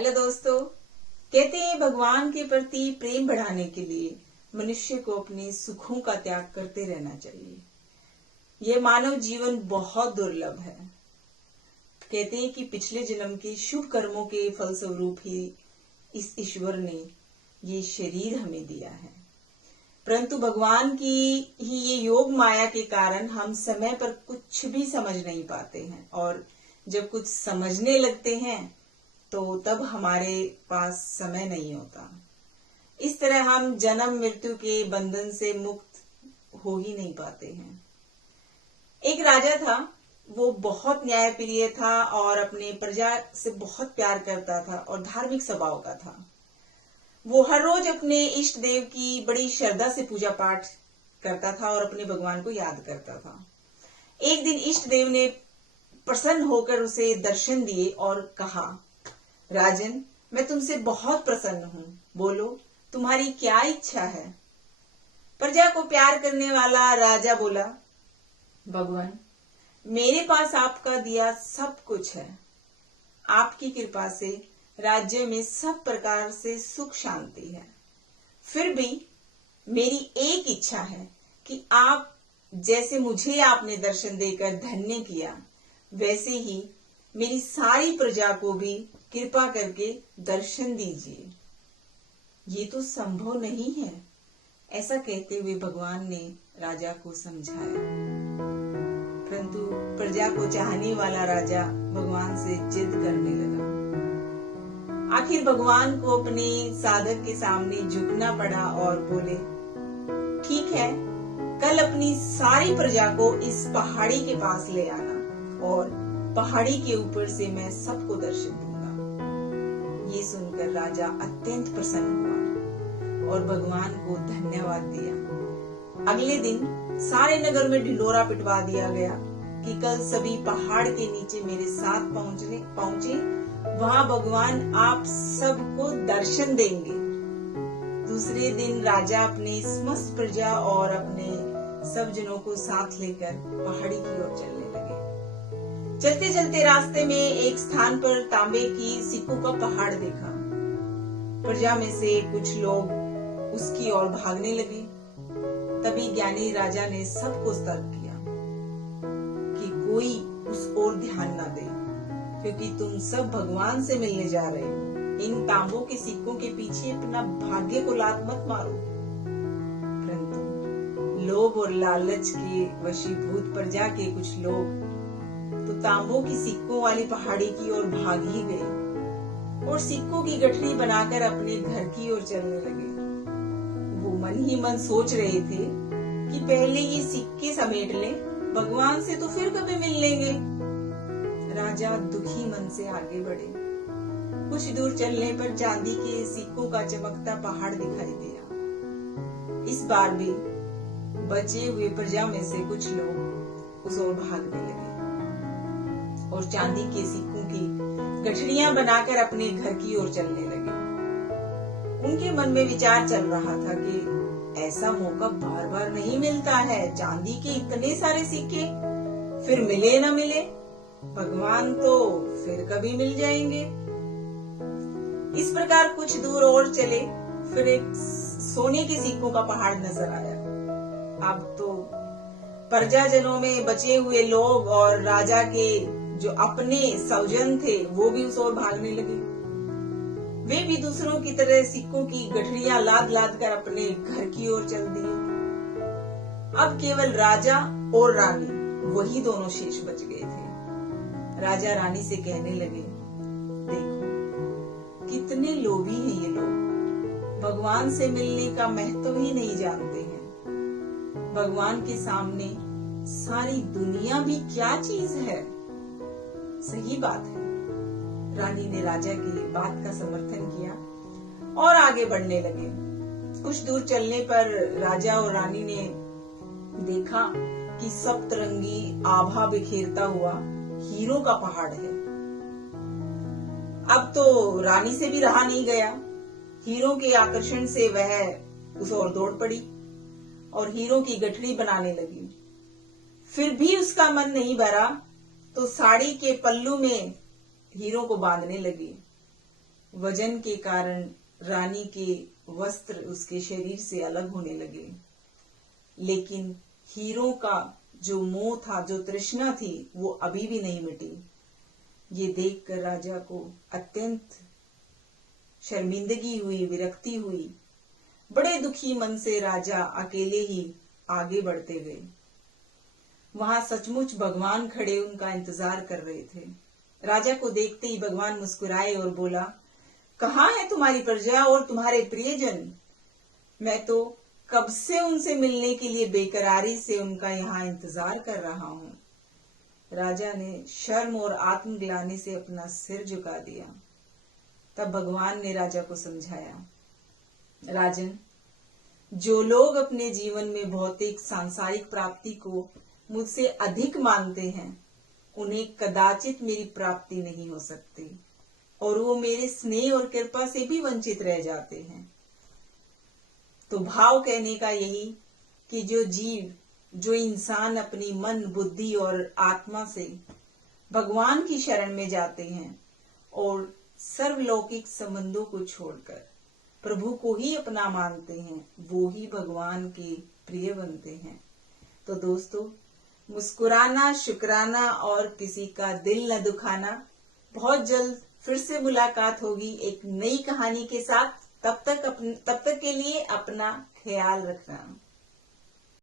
Hello दोस्तों। कहते हैं भगवान के प्रति प्रेम बढ़ाने के लिए मनुष्य को अपने सुखों का त्याग करते रहना चाहिए। यह मानव जीवन बहुत दुर्लभ है। कहते हैं कि पिछले जन्म के शुभ कर्मों के फलस्वरूप ही इस ईश्वर ने ये शरीर हमें दिया है, परंतु भगवान की ही ये योग माया के कारण हम समय पर कुछ भी समझ नहीं पाते हैं, और जब कुछ समझने लगते हैं तो तब हमारे पास समय नहीं होता। इस तरह हम जन्म मृत्यु के बंधन से मुक्त हो ही नहीं पाते हैं। एक राजा था, वो बहुत न्यायप्रिय था और अपने प्रजा से बहुत प्यार करता था और धार्मिक स्वभाव का था। वो हर रोज अपने इष्ट देव की बड़ी श्रद्धा से पूजा पाठ करता था और अपने भगवान को याद करता था। एक दिन इष्ट देव ने प्रसन्न होकर उसे दर्शन दिए और कहा, राजन, मैं तुमसे बहुत प्रसन्न हूँ, बोलो तुम्हारी क्या इच्छा है। प्रजा को प्यार करने वाला राजा बोला, भगवान, मेरे पास आपका दिया सब कुछ है। आपकी कृपा से राज्य में सब प्रकार से सुख शांति है। फिर भी मेरी एक इच्छा है कि आप जैसे मुझे आपने दर्शन देकर धन्य किया, वैसे ही मेरी सारी प्रजा को भी कृपा करके दर्शन दीजिए। ये तो संभव नहीं है। ऐसा कहते हुए भगवान ने राजा को समझाया, परंतु प्रजा को चाहने वाला राजा भगवान से जिद करने लगा। आखिर भगवान को अपने साधक के सामने झुकना पड़ा और बोले, ठीक है, कल अपनी सारी प्रजा को इस पहाड़ी के पास ले आना और पहाड़ी के ऊपर से मैं सबको दर्शन दूंगा। ये सुनकर राजा अत्यंत प्रसन्न हुआ और भगवान को धन्यवाद दिया। अगले दिन सारे नगर में ढिंढोरा पिटवा दिया गया कि कल सभी पहाड़ के नीचे मेरे साथ पहुंचे, वहां भगवान आप सबको दर्शन देंगे। दूसरे दिन राजा अपनी समस्त प्रजा और अपने सब जनों को साथ लेकर पहाड़ी की ओर चलने लगे। चलते चलते रास्ते में एक स्थान पर तांबे की सिक्कों का पहाड़ देखा। प्रजा में से कुछ लोग उसकी ओर भागने लगे। तभी ज्ञानी राजा ने सबको सतर्क किया कि कोई उस ओर ध्यान न दे, क्योंकि तुम सब भगवान से मिलने जा रहे हो। इन तांबों के सिक्कों के पीछे अपना भाग्य को लात मत मारो। परंतु लोभ और लालच के वशीभूत प्रजा के कुछ लोग तो तांबों की सिक्कों वाली पहाड़ी की ओर भाग ही गए और सिक्कों की गठरी बनाकर अपने घर की ओर चलने लगे। वो मन ही मन सोच रहे थे कि पहले ये सिक्के समेट लें, भगवान से तो फिर कभी मिल लेंगे। राजा दुखी मन से आगे बढ़े। कुछ दूर चलने पर चांदी के सिक्कों का चमकता पहाड़ दिखाई दिया। इस बार भी बचे हुए प्रजा में से कुछ लोग उस ओर भागने लगे और चांदी के सिक्कों की गठरियां बनाकर अपने घर की ओर चलने लगे। उनके मन में विचार चल रहा था कि ऐसा मौका बार बार नहीं मिलता है। चांदी के इतने सारे सिक्के, फिर मिले न मिले, भगवान तो फिर कभी मिल जाएंगे। इस प्रकार कुछ दूर और चले, फिर एक सोने के सिक्कों का पहाड़ नजर आया। अब तो प्रजाजनों में बचे हुए लोग और राजा के जो अपने स्वजन थे वो भी उस ओर भागने लगे। वे भी दूसरों की तरह सिक्कों की गठरियां लाद लाद कर अपने घर की ओर चल दिए। अब केवल राजा और रानी वही दोनों शेष बच गए थे। राजा रानी से कहने लगे, देखो कितने लोभी हैं ये लोग, भगवान से मिलने का महत्व ही नहीं जानते हैं। भगवान के सामने सारी दुनिया भी क्या चीज है। सही बात है। रानी ने राजा की बात का समर्थन किया और आगे बढ़ने लगे। कुछ दूर चलने पर राजा और रानी ने देखा कि सप्तरंगी आभा बिखेरता हुआ हीरों का पहाड़ है। अब तो रानी से भी रहा नहीं गया। हीरों के आकर्षण से वह उस ओर दौड़ पड़ी और हीरों की गठरी बनाने लगी। फिर भी उसका मन नहीं भरा तो साड़ी के पल्लू में हीरों को बांधने लगी। वजन के कारण रानी के वस्त्र उसके शरीर से अलग होने लगे, लेकिन हीरों का जो मोह था, जो तृष्णा थी, वो अभी भी नहीं मिटी। ये देखकर राजा को अत्यंत शर्मिंदगी हुई, विरक्ति हुई। बड़े दुखी मन से राजा अकेले ही आगे बढ़ते गए। वहां सचमुच भगवान खड़े उनका इंतजार कर रहे थे। राजा को देखते ही भगवान मुस्कुराए और बोला, कहाँ है तुम्हारी प्रजा और तुम्हारे प्रियजन? मैं तो कब से उनसे मिलने के लिए बेकरारी से उनका यहाँ इंतजार कर रहा हूँ। राजा ने शर्म और आत्मग्लानि से अपना सिर झुका दिया। तब भगवान ने राजा को समझाया, राजन, जो लोग अपने जीवन में भौतिक सांसारिक प्राप्ति को मुझसे अधिक मानते हैं, उन्हें कदाचित मेरी प्राप्ति नहीं हो सकती और वो मेरे स्नेह और कृपा से भी वंचित रह जाते हैं। तो भाव कहने का यही कि जो इंसान अपनी मन, बुद्धि और आत्मा से भगवान की शरण में जाते हैं और सर्वलौकिक संबंधों को छोड़कर प्रभु को ही अपना मानते हैं, वो ही भगवान के प्रिय बनते हैं। तो दोस्तों, मुस्कुराना, शुक्राना और किसी का दिल न दुखाना। बहुत जल्द फिर से मुलाकात होगी एक नई कहानी के साथ। तब तक के लिए अपना ख्याल रखना।